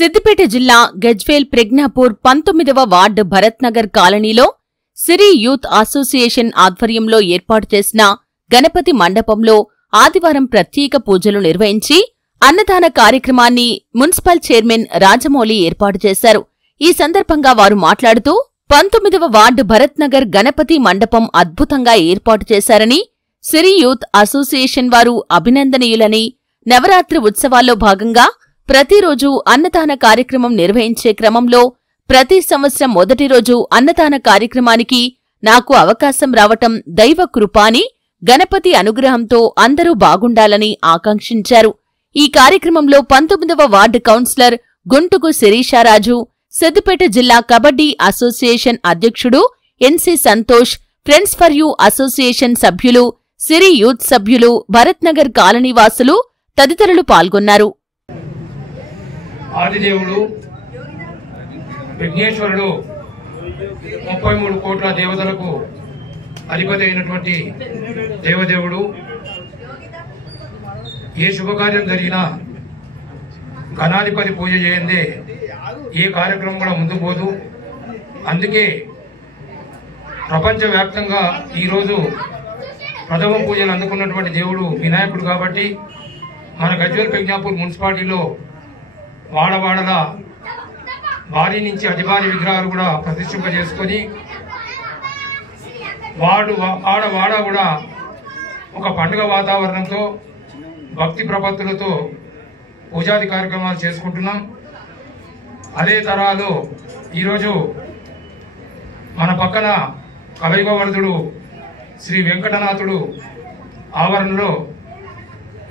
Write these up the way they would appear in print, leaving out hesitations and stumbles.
సిద్దిపేట జిల్లా గజ్వేల్ ప్రజ్ఞాపూర్ 19వ వార్డు భరత్ నగర్ కాలనీలో సిరి youth association ఆధ్వర్యంలో ఏర్పాటు చేసిన గణపతి మండపంలో ఆదివారం ప్రత్యేక పూజలు నిర్వహించి అన్నదాన కార్యక్రమాన్ని మున్సిపల్ చైర్మన్ రాజమౌళి ఏర్పాటు చేశారు. ఈ సందర్భంగా వారు మాట్లాడుతూ 19వ వార్డు భరత్ నగర్ గణపతి మండపం అద్భుతంగా ఏర్పాటు చేశారని, సిరి యూత్ అసోసియేషన్ వారు అభినందనీయులని, నవరాత్రి ఉత్సవాల్లో భాగంగా ప్రతిరోజు అన్నదాన కార్యక్రమం నిర్వహించే క్రమంలో ప్రతి సంవత్సరం మొదటి రోజు అన్నదాన కార్యక్రమానికి నాకు అవకాశం రావటం దైవ కృప అని, గణపతి అనుగ్రహంతో అందరూ బాగుండాలని ఆకాంక్షించారు. ఈ కార్యక్రమంలో 19వ వార్డు కౌన్సిలర్ గుంటుకు శిరీషారాజు, సిద్దిపేట జిల్లా కబడ్డీ అసోసియేషన్ అధ్యక్షుడు NC Santosh, friends for you association సభ్యులు, సిరి యూత్ సభ్యులు, భరత్ నగర్ కాలనీవాసులు తదితరులు పాల్గొన్నారు. ఆదిదేవుడు విఘ్నేశ్వరుడు 33 కోట్ల దేవతలకు అధిపతి అయినటువంటి దేవదేవుడు. ఏ శుభకార్యం జరిగినా గణాధిపతి పూజ చేయందే ఏ కార్యక్రమం కూడా ముందుకు పోదు. అందుకే ప్రపంచవ్యాప్తంగా ఈరోజు ప్రథమ పూజలు అందుకున్నటువంటి దేవుడు వినాయకుడు. కాబట్టి మన గజ్వేల్ ప్రజ్ఞాపూర్ మున్సిపాలిటీలో వాడవాడల భారీ నుంచి అతి భారీ విగ్రహాలు కూడా ప్రతిష్ఠింపజేసుకొని వాడ కూడా ఒక పండుగ వాతావరణంతో భక్తి ప్రపత్తులతో పూజాది కార్యక్రమాలు చేసుకుంటున్నాం. అదే తరహాలో ఈరోజు మన పక్కన కలయుగవర్ధుడు శ్రీ వెంకటనాథుడు ఆవరణలో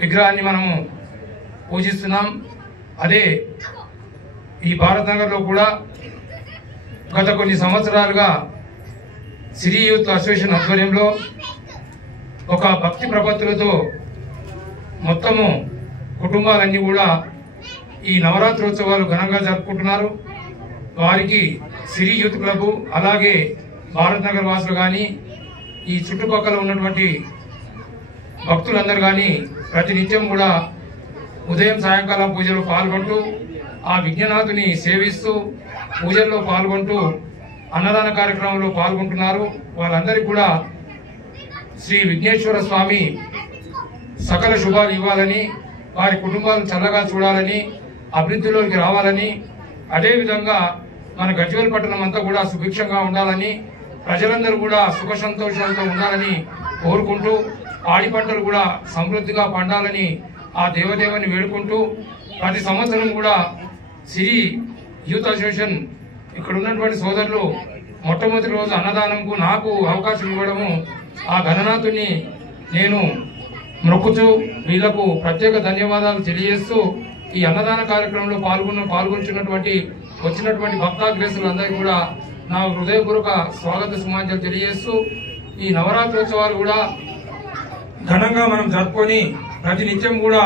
విగ్రహాన్ని మనము పూజిస్తున్నాం. అదే ఈ భారత్ నగర్లో కూడా గత కొన్ని సంవత్సరాలుగా సిరి యూత్ అసోసియేషన్ ఆధ్వర్యంలో ఒక భక్తి ప్రపత్తులతో మొత్తము కుటుంబాలన్నీ కూడా ఈ నవరాత్రోత్సవాలు ఘనంగా జరుపుకుంటున్నారు. వారికి సిరి యూత్ క్లబ్, అలాగే భారత్ నగర్ వాసులు కానీ, ఈ చుట్టుపక్కల ఉన్నటువంటి భక్తులందరూ కానీ ప్రతినిత్యం కూడా ఉదయం సాయంకాలం పూజలో పాల్గొంటూ ఆ విఘ్ననాథుని సేవిస్తూ పూజల్లో పాల్గొంటూ అన్నదాన కార్యక్రమంలో పాల్గొంటున్నారు. వాళ్ళందరికీ కూడా శ్రీ విఘ్నేశ్వర స్వామి సకల శుభాలు ఇవ్వాలని, వారి కుటుంబాలను చల్లగా చూడాలని, అభివృద్ధిలోకి రావాలని, అదేవిధంగా మన గజ్వేల్ పట్టణం అంతా కూడా సుభిక్షంగా ఉండాలని, ప్రజలందరూ కూడా సుఖ సంతోషాలతో ఉండాలని కోరుకుంటూ, పాడి పంటలు కూడా సమృద్ధిగా పండాలని ఆ దేవదేవుని వేడుకుంటూ, ప్రతి సంవత్సరం కూడా సిరి యూత్ అసోసియేషన్ ఇక్కడ ఉన్నటువంటి సోదరులు మొట్టమొదటి రోజు అన్నదానంకు నాకు అవకాశం ఇవ్వడము, ఆ గణనాథుని నేను మొక్కుతూ వీళ్లకు ప్రత్యేక ధన్యవాదాలు తెలియజేస్తూ, ఈ అన్నదాన కార్యక్రమంలో వచ్చినటువంటి భక్తాగ్రేసులందరికీ కూడా నా హృదయపూర్వక స్వాగత సుమాంజలు తెలియజేస్తూ, ఈ నవరాత్రోత్సవాలు కూడా ఘనంగా మనం జరుపుకొని ప్రతినిత్యం కూడా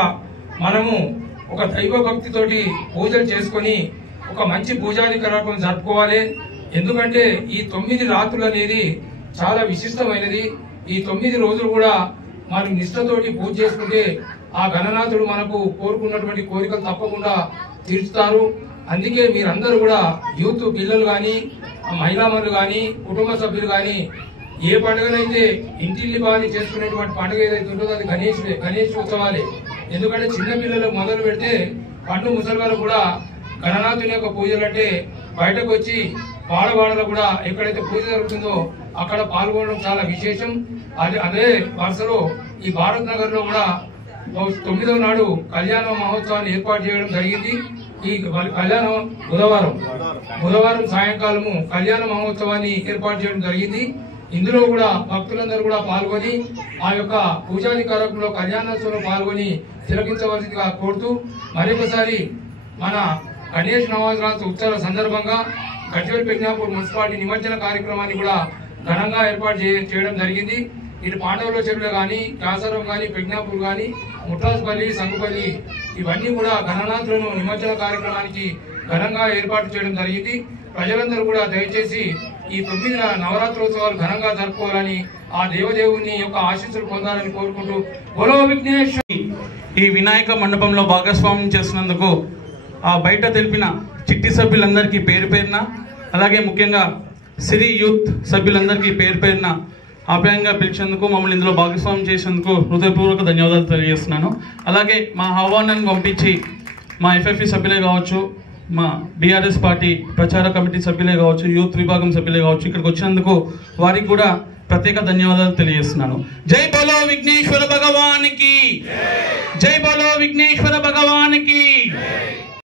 మనము ఒక దైవ భక్తితోటి పూజలు చేసుకొని ఒక మంచి పూజాది కార్యక్రమం జరుపుకోవాలి. ఎందుకంటే ఈ 9 రాత్రులు అనేది చాలా విశిష్టమైనది. ఈ 9 రోజులు కూడా మనం నిష్ఠతోటి పూజ చేసుకుంటే ఆ గణనాథుడు మనకు కోరుకున్నటువంటి కోరికలు తప్పకుండా తీర్చుతారు. అందుకే మీరందరూ కూడా యూత్ పిల్లలు కానీ, మహిళామణులు కానీ, కుటుంబ సభ్యులు కానీ ఏ పండుగనైతే ఇంటిల్లి బాగా చేసుకునేటువంటి పండుగ ఏదైతే ఉంటుందో అది గణేష్ ఉత్సవాలే. ఎందుకంటే చిన్నపిల్లలు మొదలు పెడితే పండు ముసలి వరకు కూడా గణనాథుని యొక్క పూజలు అంటే బయటకు వచ్చి వాడవాడలో కూడా ఎక్కడైతే పూజ జరుగుతుందో అక్కడ పాల్గొనడం చాలా విశేషం. అదే వరుసలో ఈ భారత్ నగర్ లో కూడా 9వ నాడు కళ్యాణ మహోత్సవాన్ని ఏర్పాటు చేయడం జరిగింది. ఈ కళ్యాణం బుధవారం సాయంకాలము కళ్యాణ మహోత్సవాన్ని ఏర్పాటు చేయడం జరిగింది. ఇందులో కూడా భక్తులందరూ కూడా పాల్గొని ఆ యొక్క పూజాది కార్యక్రమంలో కళ్యాణోత్సవంలో పాల్గొని తిలకించవలసిందిగా కోరుతూ, మరొకసారి మన గణేష్ నవరాత్రి ఉత్సవాల సందర్భంగా గజ్వేల్ ప్రజ్ఞాపూర్ మున్సిపాలిటీ నిమజ్జన కార్యక్రమాన్ని కూడా ఘనంగా ఏర్పాటు చేయడం జరిగింది. ఇటు పాండవుల చెరువులు కానీ, కాసారం కానీ, ప్రజ్ఞాపూర్ కానీ, ముట్రాజ్పల్లి, సంగుపల్లి ఇవన్నీ కూడా గణనాథులను నిమజ్జన కార్యక్రమానికి ఘనంగా ఏర్పాటు చేయడం జరిగింది. ప్రజలందరూ కూడా దయచేసి ఈ 9 నవరాత్రోత్సవాలు ఘనంగా జరుపుకోవాలని, ఆ దేవదేవుని యొక్క ఆశీస్సులు పొందాలని కోరుకుంటూ, బోలో విఘ్నేశ్వర. ఈ వినాయక మండపంలో భాగస్వామ్యం చేసినందుకు బయట తెలిపిన చిట్టి సభ్యులందరికీ పేరు పేరున, అలాగే ముఖ్యంగా సిరి యూత్ సభ్యులందరికీ పేరు పేరున ఆప్యాయంగా పిలిచేందుకు, మమ్మల్ని ఇందులో భాగస్వామ్యం చేసేందుకు హృదయపూర్వక ధన్యవాదాలు తెలియజేస్తున్నాను. అలాగే మా ఆహ్వానాన్ని పంపించి మా ఎఫ్ఎఫ్ఈ సభ్యులే కావచ్చు, మా బీఆర్ఎస్ పార్టీ ప్రచార కమిటీ సభ్యులే కావచ్చు, యూత్ విభాగం సభ్యులే కావచ్చు, ఇక్కడికి వచ్చినందుకు వారికి కూడా ప్రత్యేక ధన్యవాదాలు తెలియజేస్తున్నాను. జై బోలో విఘ్నేశ్వర భగవానికి, జై బోలో విఘ్నేశ్వర భగవానికి.